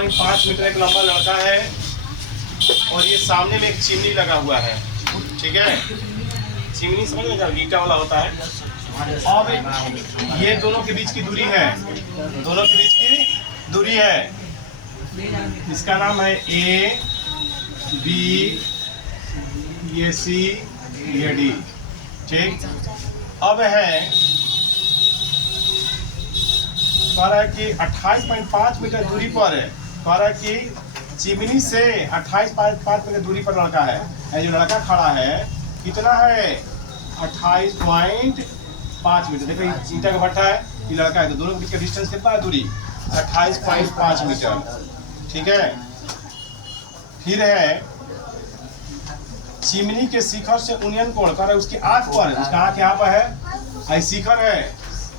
5 metre एक लंबा लड़का है और ये सामने में एक चिमनी लगा हुआ है, ठीक है। चिमनी समझ में जाओ, ईटा वाला होता है। अब ये दोनों के बीच की दूरी है, दोनों के बीच की दूरी है, इसका नाम है ए बी, ये सी, ये डी, ठीक। अब है कह रहा है कि 28.5 मीटर दूरी पर है, कह रहा है कि चिमनी से 28.5 मीटर दूरी पर लड़का है। जो लड़का खड़ा है कितना है, 28.5 मीटर। देखो ईंटा का भट्टा है, ये लड़का है, तो दोनों के बीच का डिस्टेंस कितना है, दूरी 28.5 मीटर, ठीक है। फिर है चिमनी के शिखर से यूनियन कोण, कह रहा है उसकी आंख पर, उसका आंख यहाँ पर है, शिखर है,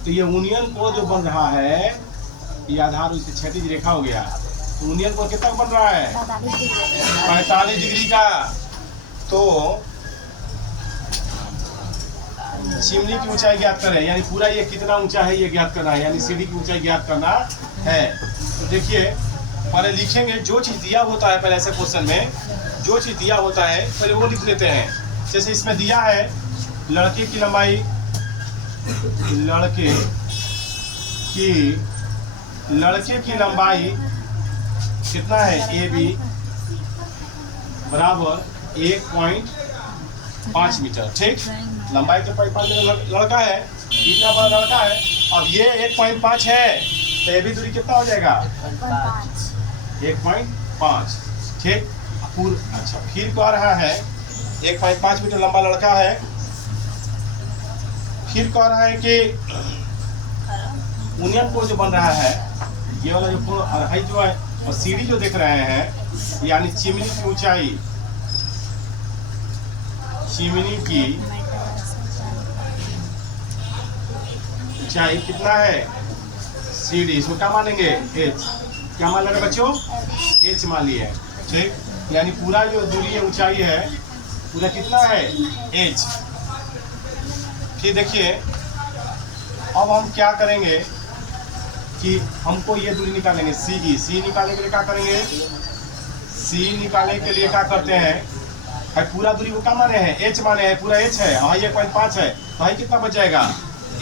तो ये यूनियन कोण जो बन रहा है, ये आधार उसकी क्षैतिज रेखा हो गया, तो यूनियन कोण कितना बन रहा है, 45 डिग्री का। तो चिमनी की ऊंचाई ज्ञात करें, यानी पूरा ये कितना ऊंचा है ये ज्ञात करना है, यानी सीढ़ी की ऊंचाई ज्ञात करना है। तो देखिए पहले लिखेंगे, जो चीज दिया होता है पहले ऐसे क्वेश्चन में जो चीज दिया होता है पहले वो लिख लेते हैं। जैसे इसमें दिया है लड़के की लंबाई, लड़के की लंबाई कितना है, ए बी बराबर 1.5 मीटर, ठीक। लंबाई तो 5 मीटर लड़का है, इतना बड़ा लड़का है। अब ये 1.5 है, तो ये भी दूरी कितना हो जाएगा, 1.5, ठीक। अच्छा फिर कह रहा है 1.5 मीटर लंबा लड़का है, फिर कह रहा है कि यूनियन कोण जो बन रहा है, ये वाला जो कोण अढ़ाई जो है, और सीढ़ी जो देख रहे हैं, यानी चिमनी की ऊंचाई, चिमनी की ऊंचाई कितना है, सीढ़ी, इसको क्या मानेंगे, एच। क्या मान लेंगे बच्चों, एच मान लिए, ठीक। यानी पूरा जो दूरी है, ऊंचाई है, पूरा कितना है, एच। फिर देखिए अब हम क्या करेंगे कि हमको ये दूरी निकालेंगे, सी की। सी निकालने के लिए क्या करेंगे, सी निकालने के लिए क्या करते हैं, पूरा दूरी को क्या माने हैं, एच माने हैं, पूरा एच है, हाँ 1.5 है, भाई कितना बच जाएगा,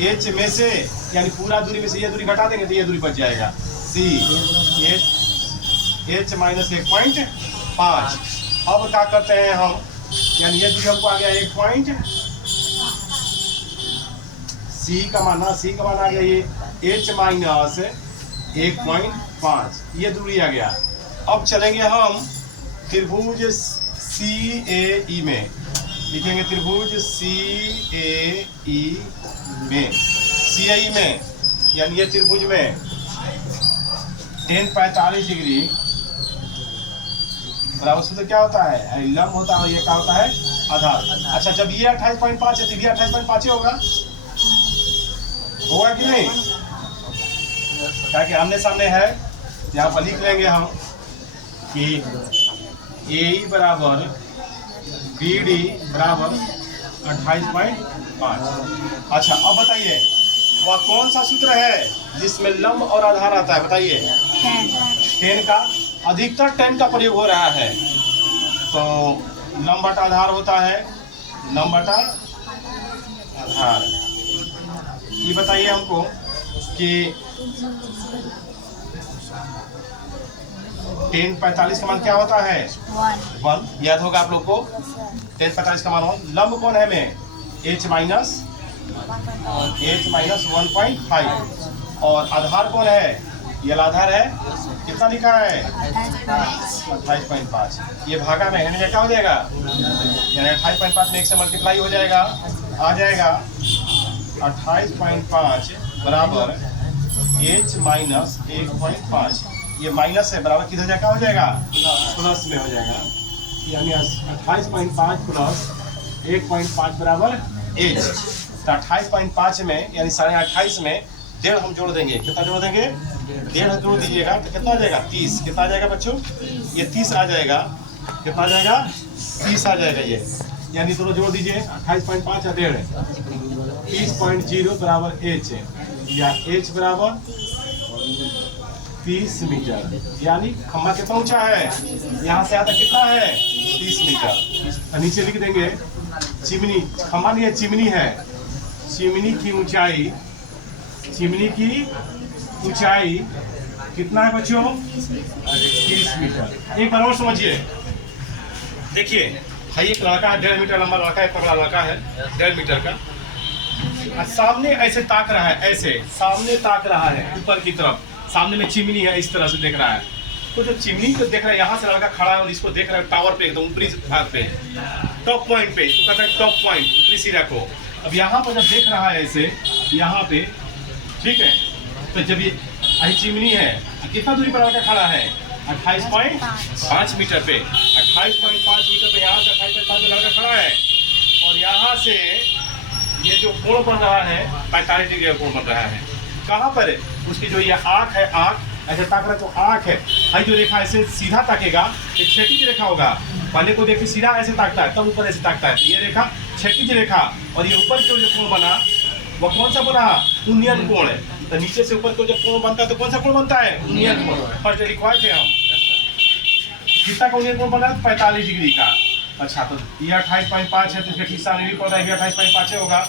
एच में से, यानी पूरा दूरी में से ये दूरी घटा देंगे तो ये दूरी बच जाएगा, सी एच माइनस 1.5। अब क्या करते हैं हम, यानी ये दूरी हमको आ गया 1. सी का मान आ गया ये एच माइनस 1.5, ये दूरी आ गया। अब चलेंगे हम त्रिभुज CAE में, लिखेंगे त्रिभुज CAE में, CAE में, यानी ये त्रिभुज में 1045 डिग्री बराबर सूत्र क्या होता है, लंब होता है, ये क्या होता है, आधार। अच्छा जब ये 28.5 है तो ये 28.5 ही होगा कि नहीं, ताकि आमने सामने है। यहाँ पर लिख लेंगे हम कि AE बराबर BD बराबर 28.5। अच्छा अब बताइए वह कौन सा सूत्र है जिसमें लंब और आधार आता है, बताइए। 10 का, अधिकतर 10 का प्रयोग हो रहा है, तो लंब बटा आधार होता है, लंब बटा आधार। ये बताइए हमको कि 1045 का मान क्या होता है, 1, याद होगा आप लोग को। 1045 का मान 1। लंब कौन है में, H माइनस 1.5, और आधार कौन है, ये आधार है, कितना लिखा है 28.5। ये भागा में यानी क्या हो जाएगा, यानी 28.5 में 1 से मल्टीप्लाई हो जाएगा, आ जाएगा 28.5 बराबर H माइनस 1.5। ये माइनस है, बराबर किधर जाकर हो जाएगा, प्लस में हो जाएगा, यानी 28.5 प्लस 1.5 बराबर H। तो 28.5 में यानी 28.5 में 1.5 हम जोड़ देंगे, कितना जोड़ देंगे, 1.5 जोड़ दीजिएगा तो कितना आ जाएगा, 30। कितना आ जाएगा बच्चों, ये 30 आ जाएगा, कितना आ जाएगा, 30 आ जाएगा ये, यानी दोनों जोड़ दीजिए 28.5 या 1.5, 30.0 बराबर H, या H बराबर 30 मीटर, यानी खम्बा कितना ऊंचा है, यहाँ से यहाँ तक कितना है 30 मीटर। और नीचे लिख देंगे चिमनी, खम्बा नहीं है चिमनी है, चिमनी की ऊंचाई, चिमनी की ऊंचाई कितना है बच्चों 30 मीटर। एक बार और समझिए, देखिए भाई एक लड़का है 1.5 मीटर लंबा लड़का है, पतला लड़का है 1.5 मीटर का, सामने ऐसे ताक रहा है, ऐसे सामने ताक रहा है ऊपर की तरफ, सामने में चिमनी है, इस तरह से देख रहा है। तो जो चिमनी को देख रहा है, यहाँ से लड़का खड़ा है और इसको देख रहा है टावर पे एकदम ऊपरी भाग पे, टॉप पॉइंट पे, इसको कहते हैं टॉप पॉइंट, ऊपरी सिरा को। अब यहाँ पर जब देख रहा है ऐसे यहाँ पे, ठीक है, तो जब ये चिमनी है, कितना दूरी पर लड़का खड़ा है 28.5 मीटर पे, 28.5 मीटर पे, यहाँ से 28.5 में लड़का खड़ा है, और यहाँ से ये जो कोण बन रहा है 45 डिग्री का कोण बन रहा है। कहाँ पर है उसकी जो ये आँख है, आँख ऐसे ताक रहा है तो आँख है, भाई जो रेखा ऐसे सीधा ताकेगा एक क्षैतिज रेखा होगा, पहले को देखिए सीधा ऐसे ताकता है तब ऊपर ऐसे ताकता है, तो ये रेखा क्षैतिज रेखा, और ये ऊपर की ओर जो कोण बना वो कौन सा बना उन्नयन कोण है। तो नीचे से ऊपर को जब कोण बनता है तो कौन सा कोण बनता है उन्नयन कोण, फर्स्ट लिखवाए थे हम, कितना का उन्नयन कोण बना 45 डिग्री का। अच्छा तो ये 28.5 है तो इसका हिस्सा नहीं भी पड़ रहा है, 28.5 होगा।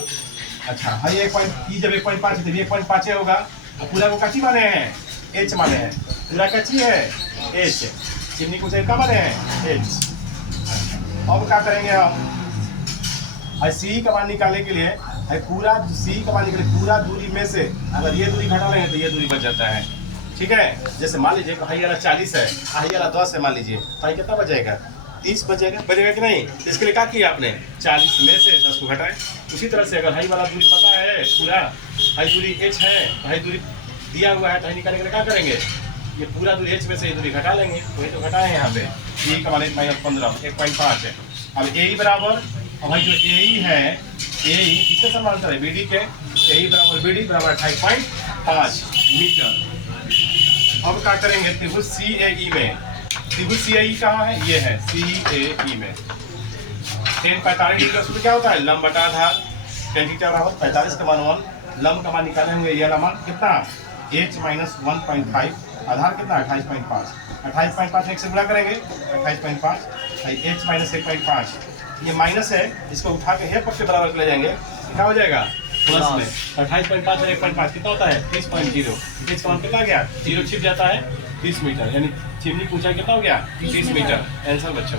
अच्छा हाँ ये 1 जब 1.5 है तो ये 1.5 होगा, पूरा को कच्ची माने हैं एच माने हैं, पूरा कच्ची है एच, चिमनी को का माने हैं एच। अब क्या करेंगे हम, सी का मान निकालने के लिए, पूरा सी का मान निकाले पूरा दूरी में से अगर ये दूरी घटा लेंगे तो ये दूरी बच जाता है, ठीक है। जैसे मान लीजिए हाई वाला 40 है, हाई वाला 10 है, मान लीजिए तो कितना बचेगा 30 बचेगा, बचेगा कि नहीं। तो इसके लिए क्या किया आपने 40 में से 10 को घटाए। उसी तरह से अगर हाई वाला दूरी पता है, पूरा हाई दूरी h है, हाई दूरी दिया हुआ है, तो हाई निकालने के लिए क्या करेंगे, ये पूरा दूरी h में से ये दूरी घटा लेंगे, वही तो घटाए यहाँ पे, e का मान -15 1.5 है। अब ए बराबर, अब भाई जो ए है, ए किसके समांतर है BD के, ए बराबर BD बराबर 28.5 मीटर। अब क्या करेंगे त्रिभुज CAE में, त्रिभुज CAE कहाँ है, ये है CAE में, 45 डिग्री उसमें क्या होता है लंब बटा आधार, 10 थीटा बराबर 45 का मान 1, लंब का मान निकाले होंगे, ये मान कितना h - 1.5, आधार कितना 28.5, 28.5 में 1 से गुणा करेंगे 28.5, h - 1.5, ये माइनस है, इसको उठा के हे पक्ष के बराबर ले जाएंगे, क्या हो जाएगा प्लस में, 28.5 और 1.5 कितना होता है 30.0, h का मान कितना गया 0 छिप जाता है 30 मीटर, यानी चिमनी की ऊंचाई कितना हो गया 30 मीटर। आंसर बच्चों।